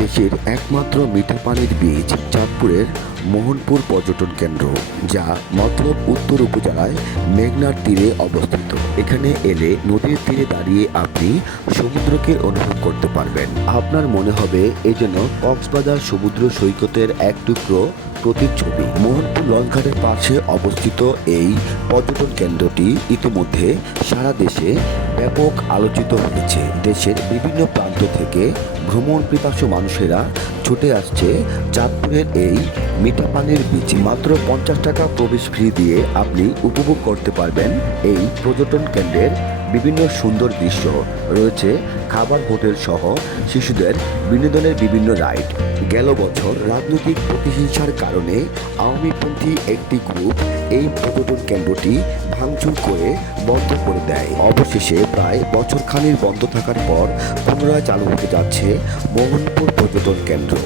দেশের একমাত্র মিঠা পানির বীজ চাঁদপুরের মোহনপুর পর্যটন কেন্দ্র, যা মতলব উত্তর উপজেলায় মেঘনার তীরে অবস্থিত। এখানে এলে নদীর তীরে দাঁড়িয়ে আপনি সমুদ্রকে অনুভব করতে পারবেন। আপনার মনে হবে এ যেন কক্সবাজার সমুদ্র সৈকতের এক টুকরো প্রতিচ্ছবি। মোহনপুর লঞ্চঘাটের পাশে অবস্থিত এই পর্যটন কেন্দ্রটি ইতিমধ্যে সারা দেশে ব্যাপক আলোচিত হয়েছে। দেশের বিভিন্ন প্রান্ত থেকে ভ্রমণ পিপাসু মানুষেরা ছুটে আসছে চাঁদপুরের এই মিঠা পানির বিচে মাত্র পঞ্চাশ টাকা প্রবেশ ফি দিয়ে আপনি উপভোগ করতে পারবেন এই পর্যটন কেন্দ্রের বিভিন্ন সুন্দর দৃশ্য রয়েছে। খাবার হোটেল সহ শিশুদের বিনোদনের বিভিন্ন রাইড। গেল বছর রাজনৈতিক প্রতিহিংসার কারণে আওয়ামীপন্থী একটি গ্রুপ এই পর্যটন কেন্দ্রটি ভাঙচুর করে বন্ধ করে দেয়। অবশেষে প্রায় বছরখানির বন্ধ থাকার পর পুনরায় চালু হতে যাচ্ছে মোহনপুর পর্যটন কেন্দ্র।